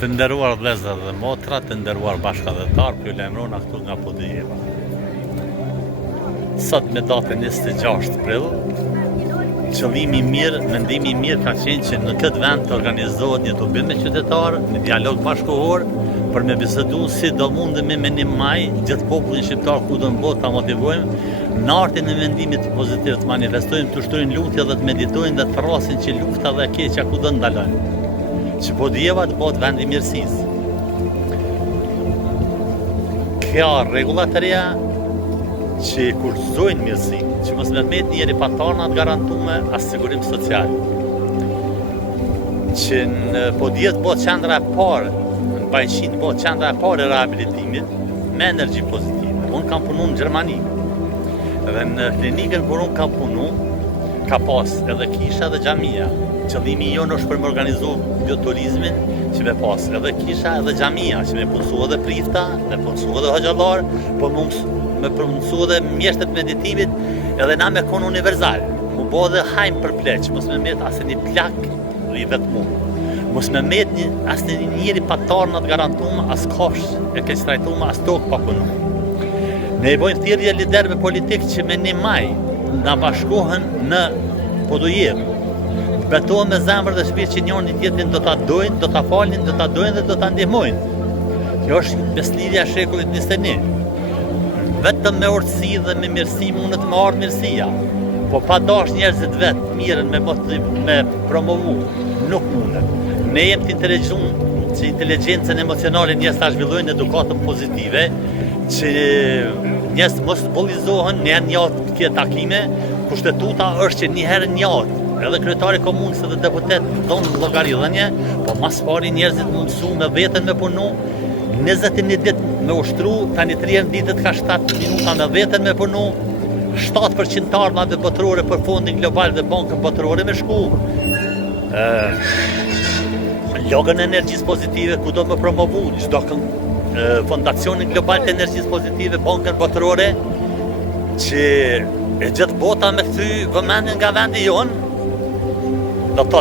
Të nderuar vëllezër dhe motra, të nderuar bashkëdhetar, ju lajmërona këtu nga Podujeva. Sot me datën 26 prill, qëllimi i mirë, mendimi i mirë ka qenë që në këtë vend të organizohet një tubim me qytetarë, një dialog bashkëkohor për me bisedu si do mundemi me 1 maj gjithë popullin shqiptar ku do në botë ta motivojmë në artin e mendimit pozitiv, të manifestojmë, të ushtrijmë lutje dhe të meditojmë dhe të thrasin që lufta dhe keqja ku do ndalojnë. Që Podujeva të bëhet vend i mirësisë. Kjo rregulla të reja që kurrëzojnë mirësinë, që mos me të njeri pa tarnat garantume as sigurim social. Që në Podujevë të bëhet qendra e parë, në Bajqi të bëhet qendra e parë e rehabilitimit me energji pozitive. Unë kam punu në Gjermani dhe në klinikën kur unë kam punu ka pas edhe kisha dhe xhamia. Qëllimi jonë është për me organizu bioturizmin që me pas edhe kisha edhe xhamia, që me punësu edhe prifta, me punësu edhe hoxhallar, me punësu edhe mjeshtët meditimit, edhe na me konë universal. Mu bo edhe hajmë për pleq, mos me met asë një plak i vetë mu. Mos me met asë një njëri patarë në të garantume, asë kafsh e keq trajtume, asë tokë pa punu. Ne i bojmë thirrje liderëve politikë që me 1 maj na bashkohen në Podujevë. Betohen me zemër dhe shpirt që njëri tjetrin do ta dojnë, do ta falin, do ta dojnë dhe do ta ndihmojnë. Kjo është beslidhja e shekullit 21. Vetëm me urtësi dhe me mirësi mundet me ardhë mirësia. Po pa dash njerëzit vetë mirën me promovu, nuk mundet. Ne jem të që inteligjencën emocionale njerëz ta zhvillojnë edukatën pozitive, që njerëz mos bullizohen, një herë njatë kjo takime, kushtetuta është që një herë njatë. Edhe kryetari komunës dhe deputet donë llogaridhënie, po mas pari njerëzit më mësu me veten me punu, 21 ditë me ushtru, tani 30 ditët ka 7 minuta me veten me punu, 7% armave botërore për fondin global dhe bankën botërore me shku. Logën e energjisë pozitive ku do me promovu, çdo fondacionin global të energjisë pozitive, bankën botërore, që e gjithë bota me kthy vëmendjen nga vendi jonë. Do të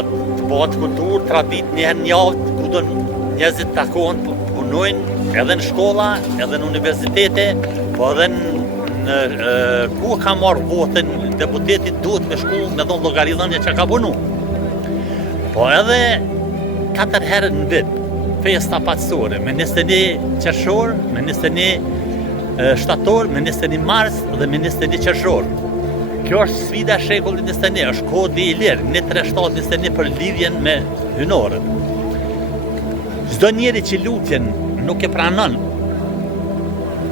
bëhet kulturë, tradit një herë në javë, ku do njerëzit takohen, punojnë edhe në shkolla, edhe në universitete, po edhe në ku ka marrë votën deputetit duhet me shku me dhënë llogaridhënie që ka punu. Po edhe 4 herë në vit, festa paçore, me 21 qershor, me 21 shtator, me 21 mars dhe me 21 qershor. Kjo është sfida e shekullit 21, është kodi i lirë, 137-21 për lidhjen me hynorët. Çdo njeri që lutjen nuk e pranon,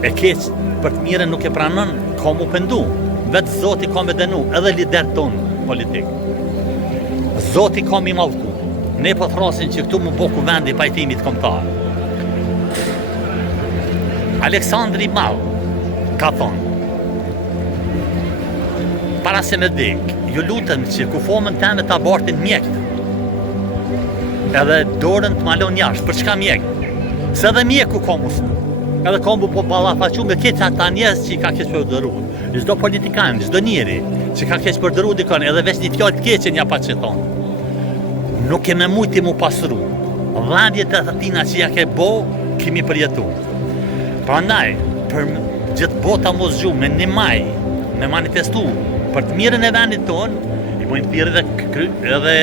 e keq për të mirën nuk e pranon, ka mu pendu. Vetë Zoti ka me denu, edhe lider tonë politik. Zoti ka mi mallku. Ne po thrasin që këtu mu boku vendi pajtimit kombëtar. Aleksandri Mall ka thonë, para se me dek, ju lutem që kufomën teme ta bartin mjekt, edhe dorën të malon jashtë, për çka mjekt? Se edhe mjeku ka musë, edhe ka mu po ballafaqu me këtë ata njerëz që ka keq përdëru. Çdo politikan, çdo njeri që ka keq përdëru dikon, edhe veç një fjalë të keqe ja pa çeton. Nuk e me mujti mu pasru. Dhënjet e atina që ja ke bo, kemi përjetu. Prandaj, për gjithë bota mos zgju me 1 maj, me manifestu për të mirën e vendit tonë, i bojmë thirrje edhe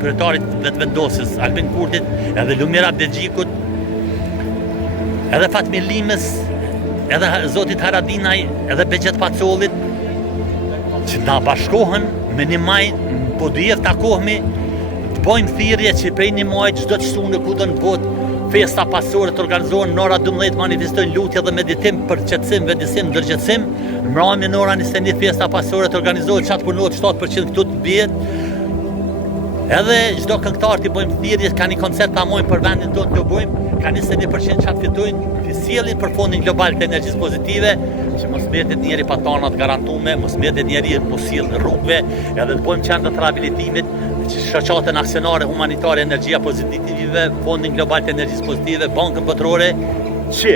kryetarit vetëvendosjes Albin Kurtit, edhe Lumira Bexhikut, edhe Fatmir Limës, edhe Zotit Haradinaj, edhe Bexhet Pacollit, që na bashkohen me 1 maj në Podujevë takohemi, të bojmë thirrje që prej 1 majit çdo çështje ku do në botë festa pasore të organizohen në ora 12 manifestojnë lutje dhe meditim për qetësim, vendisim, ndërgjegjësim. Në mbrëmje në ora 21 festa pasore të organizohet, çat punohet 7% këtu të bëhet. Edhe çdo këngëtar t'i bëjmë thirrje, ka një koncert ta mojmë për vendin tonë të bëjmë, ka 21% çat fitojnë, të sjellin për fondin global të energjisë pozitive, që mos mbetet njeri pa tarnat garantume, mos mbetet njeri mos sjell në rrugëve, edhe të bëjmë qendra të rehabilitimit, që shoqatën aksionare humanitare energjia pozitive, fondin global të energjisë pozitive, bankën botërore, që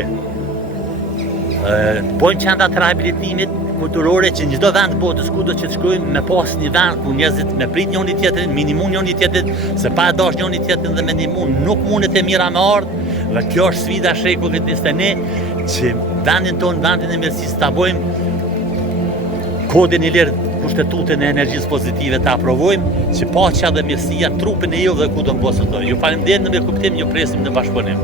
bëjmë qendra të rehabilitimit, kulturore që në çdo vend të botës kudo që të shkojmë me pas një vend ku njerëzit me prit njëri tjetrin, minimum njëri tjetrin, se pa dash njëri tjetrin dhe me ndihmu nuk mundet e mira me ardh. Dhe kjo është sfida e shekullit 21 që vendin tonë, vendin e mirësisë ta bojmë kodin i lirë kushtetutën e energjisë pozitive ta aprovojmë, që paqja dhe mirësia trupin e ju dhe kudo në bosën tonë. Ju faleminderit në mirëkuptim, ju presim në bashkëpunim.